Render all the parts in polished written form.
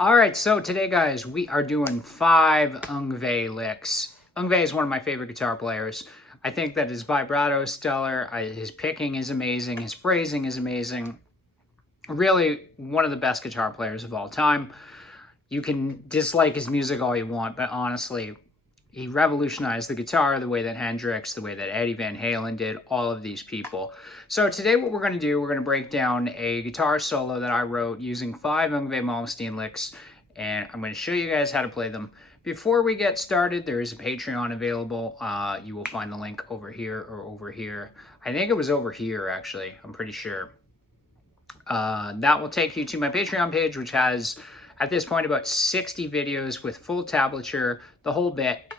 All right, so today, guys, we are doing 5 Yngwie licks. Yngwie is one of my favorite guitar players. I think that his vibrato is stellar, his picking is amazing, his phrasing is amazing. Really, one of the best guitar players of all time. You can dislike his music all you want, but honestly, he revolutionized the guitar the way that Hendrix, the way that Eddie Van Halen did, all of these people. So today what we're going to do, we're going to break down a guitar solo that I wrote using 5 Yngwie Malmsteen licks, and I'm going to show you guys how to play them. Before we get started, there is a Patreon available. You will find the link over here or over here. I think it was over here, actually. I'm pretty sure. That will take you to my Patreon page, which has, at this point, about 60 videos with full tablature, the whole bit.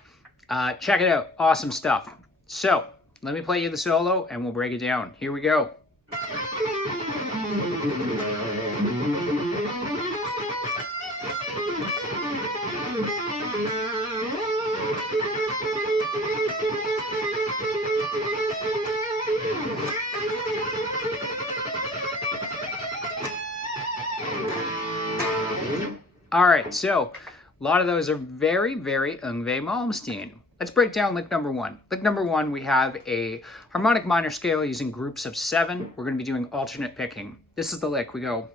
Check it out. Awesome stuff. So, let me play you the solo and we'll break it down. Here we go. All right, so a lot of those are very, very Yngwie Malmsteen. Let's break down lick number 1. Lick number 1, we have a harmonic minor scale using groups of 7. We're going to be doing alternate picking. This is the lick. We go.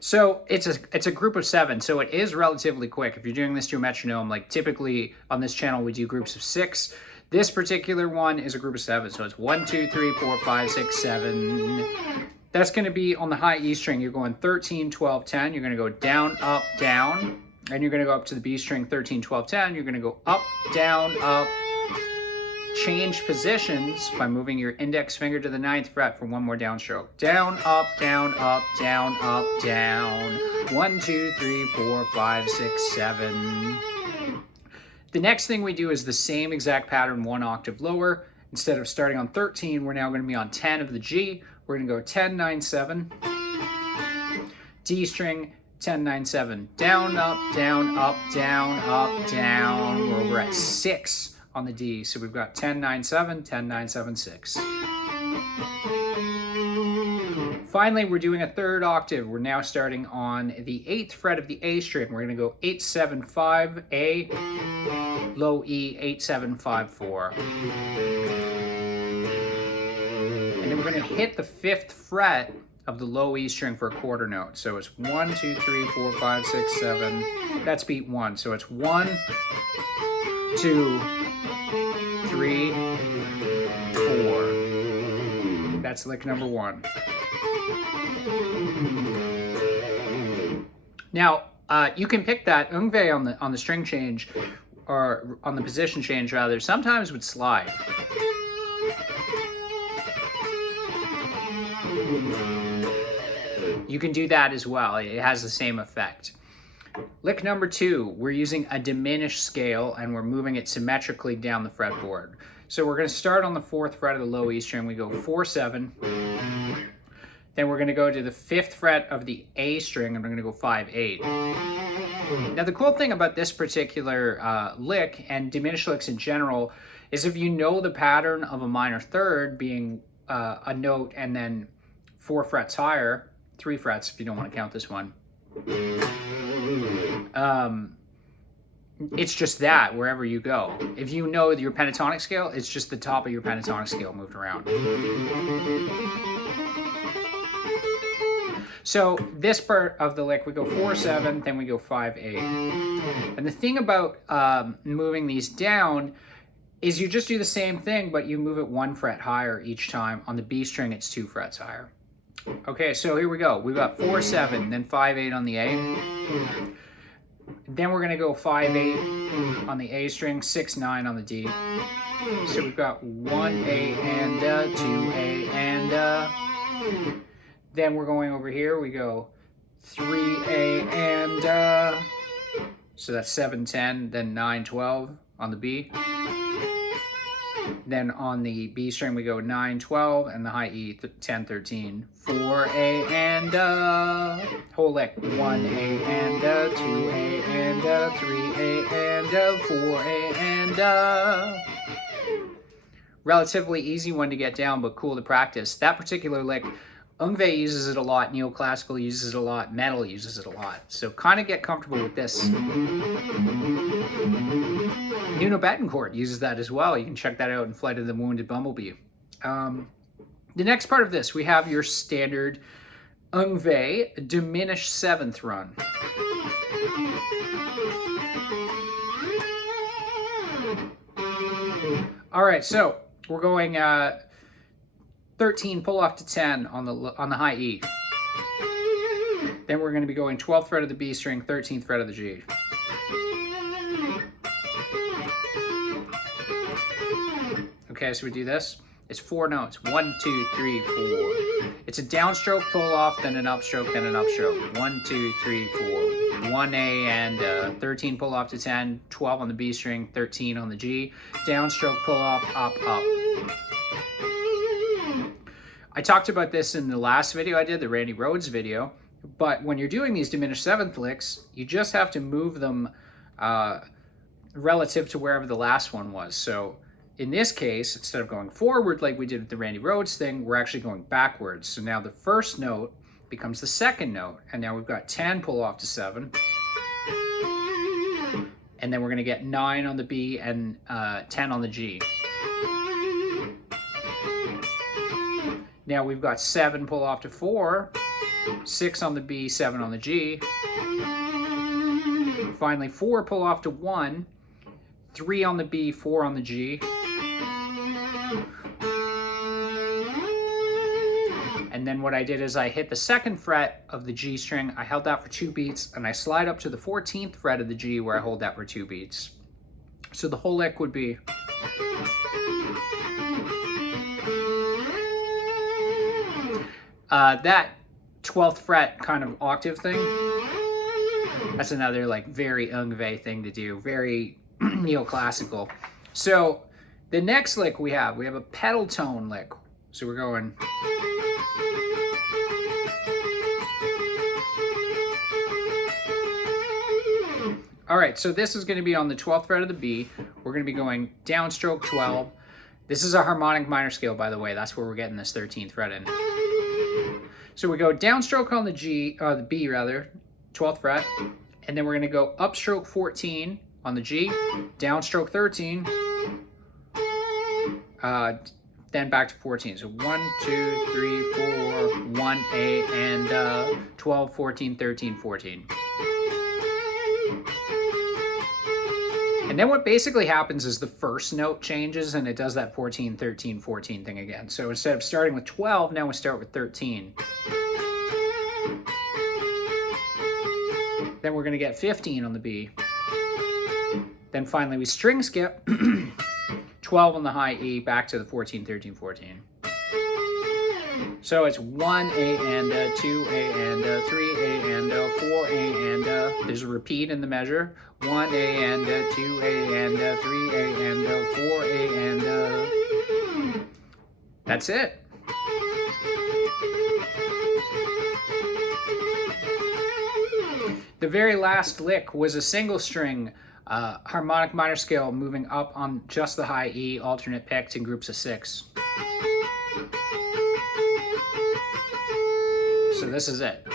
So it's a group of 7, so it is relatively quick. If you're doing this to a metronome, like typically on this channel we do groups of 6. This particular one is a group of 7, so it's 1, 2, 3, 4, 5, 6, 7. That's going to be on the high E string. You're going 13, 12, 10. You're going to go down, up, down. And you're going to go up to the B string, 13, 12, 10. You're going to go up, down, up. Change positions by moving your index finger to the 9th fret for one more downstroke. Down, up, down, up, down, up, down. 1, 2, 3, 4, 5, 6, 7. The next thing we do is the same exact pattern, 1 octave lower. Instead of starting on 13, we're now going to be on 10 of the G. We're going to go 10, 9, 7, D string, 10, 9, 7, down, up, down, up, down, up, down. We're over at 6 on the D. So we've got 10, 9, 7, 10, 9, 7, 6. Finally, we're doing a 3rd octave. We're now starting on the 8th fret of the A string. We're going to go 8, 7, 5, A, low E, 8, 7, 5, 4. And then we're going to hit the 5th fret of the low E string for a quarter note. So it's 1, 2, 3, 4, 5, 6, 7. That's beat 1. So it's 1, 2, 3, 4. That's lick number 1. Now, you can pick that Yngwie on the string change, or on the position change rather, sometimes would slide. You can do that as well. It has the same effect. Lick number 2, we're using a diminished scale and we're moving it symmetrically down the fretboard. So we're going to start on the 4th fret of the low E string. We go 4, 7. Then we're going to go to the 5th fret of the A string and we're going to go 5, 8. Now the cool thing about this particular lick and diminished licks in general is if you know the pattern of a minor third being a note and then 4 frets higher, 3 frets if you don't want to count this one. It's just that wherever you go. If you know your pentatonic scale, it's just the top of your pentatonic scale moved around. So this part of the lick, we go 4, 7, then we go 5, 8. And the thing about moving these down is you just do the same thing, but you move it 1 fret higher each time. On the B string, it's 2 frets higher. Okay, so here we go. We've got 4, 7, then 5, 8 on the A. Then we're gonna go 5, 8 on the A string, 6, 9 on the D. So we've got 1 A and 2 A and then we're going over here, we go 3A and so that's 7, 10, then 9, 12 on the B. Then on the B string, we go 9, 12, and the high E, 10, 13. 4, A, and whole lick. 1, A, and 2, A, and 3, A, and 4, A, and relatively easy one to get down, but cool to practice. That particular lick, Yngwie uses it a lot, neoclassical uses it a lot, metal uses it a lot. So kind of get comfortable with this. Nuno Betancourt uses that as well. You can check that out in Flight of the Wounded Bumblebee. The next part of this, we have your standard Yngwie diminished 7th run. All right, so we're going 13 pull off to 10 on the high E. Then we're going to be going 12th fret of the B string, 13th fret of the G. Okay, so we do this. It's 4 notes. 1, 2, 3, 4. It's a downstroke pull off, then an upstroke, then an upstroke. 1, 2, 3, 4. 1 A and 13 pull off to 10, 12 on the B string, 13 on the G. Downstroke pull off, up, up. I talked about this in the last video I did, the Randy Rhoads video, but when you're doing these diminished 7th licks, you just have to move them relative to wherever the last one was. So in this case, instead of going forward like we did with the Randy Rhoads thing, we're actually going backwards. So now the first note becomes the second note, and now we've got 10 pull off to 7. And then we're going to get 9 on the B and 10 on the G. Now we've got 7 pull off to 4, 6 on the B, 7 on the G. Finally 4 pull off to 1, 3 on the B, 4 on the G. And then what I did is I hit the 2nd fret of the G string, I held that for 2 beats, and I slide up to the 14th fret of the G where I hold that for 2 beats. So the whole lick would be... that 12th fret kind of octave thing, that's another like very Yngwie thing to do, very neoclassical. So the next lick we have a pedal tone lick. So we're going... All right, so this is going to be on the 12th fret of the B. We're going to be going downstroke 12. This is a harmonic minor scale, by the way. That's where we're getting this 13th fret in. So we go downstroke on the G, or the B rather, 12th fret, and then we're going to go upstroke 14 on the G, downstroke 13, then back to 14. So 1, 2, 3, 4, 1 A, and 12, 14, 13, 14. And then what basically happens is the first note changes and it does that 14, 13, 14 thing again. So instead of starting with 12, now we start with 13. Then we're going to get 15 on the B. Then finally we string skip 12 on the high E back to the 14, 13, 14. So it's 1 A and 2 A and 3 A and 4 A and there's a repeat in the measure. 1 A and 2 A and 3 A and 4 A and that's it. The very last lick was a single string harmonic minor scale moving up on just the high E, alternate picked in groups of 6. So this is it.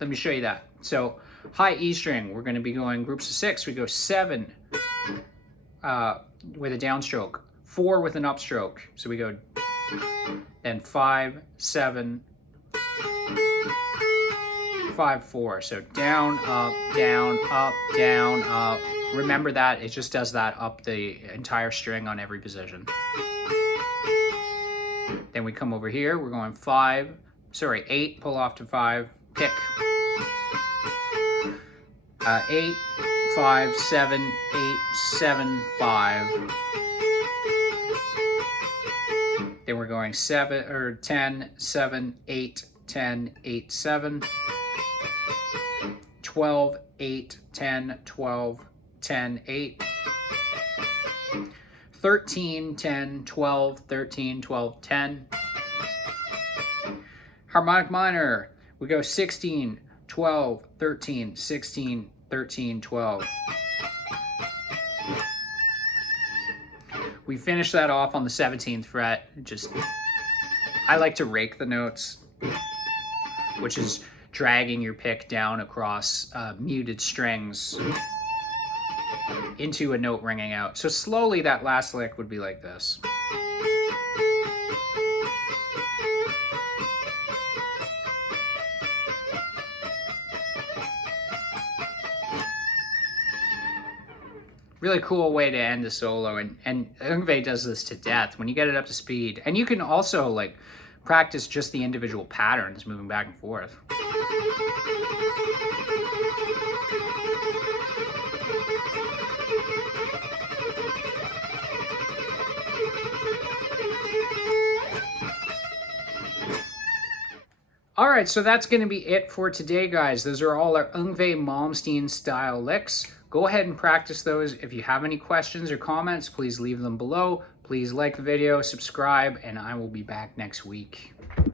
Let me show you that. So high E string, we're going to be going groups of 6. We go 7 with a downstroke, 4 with an upstroke. So we go then 5, 7, 5, 4. So down, up, down, up, down, up. Remember that, it just does that up the entire string on every position. Then we come over here, we're going 8, pull off to 5, pick. 8, 5, 7, 8, 7, 5. Then we're going 7 or 10, 7, 8, 10, 8, 7. 12, 8, 10, 12, 10, 8, 13, 10, 12, 13, 12, 10. Harmonic minor, we go 16, 12, 13, 16, 13, 12. We finish that off on the 17th fret. I like to rake the notes, which is dragging your pick down across muted strings into a note ringing out. So slowly that last lick would be like this. Really cool way to end a solo, and Yngwie does this to death when you get it up to speed. And you can also like practice just the individual patterns moving back and forth. All right, so that's going to be it for today, guys. Those are all our Yngwie Malmsteen style licks. Go ahead and practice those. If you have any questions or comments, please leave them below. Please like the video, subscribe, and I will be back next week.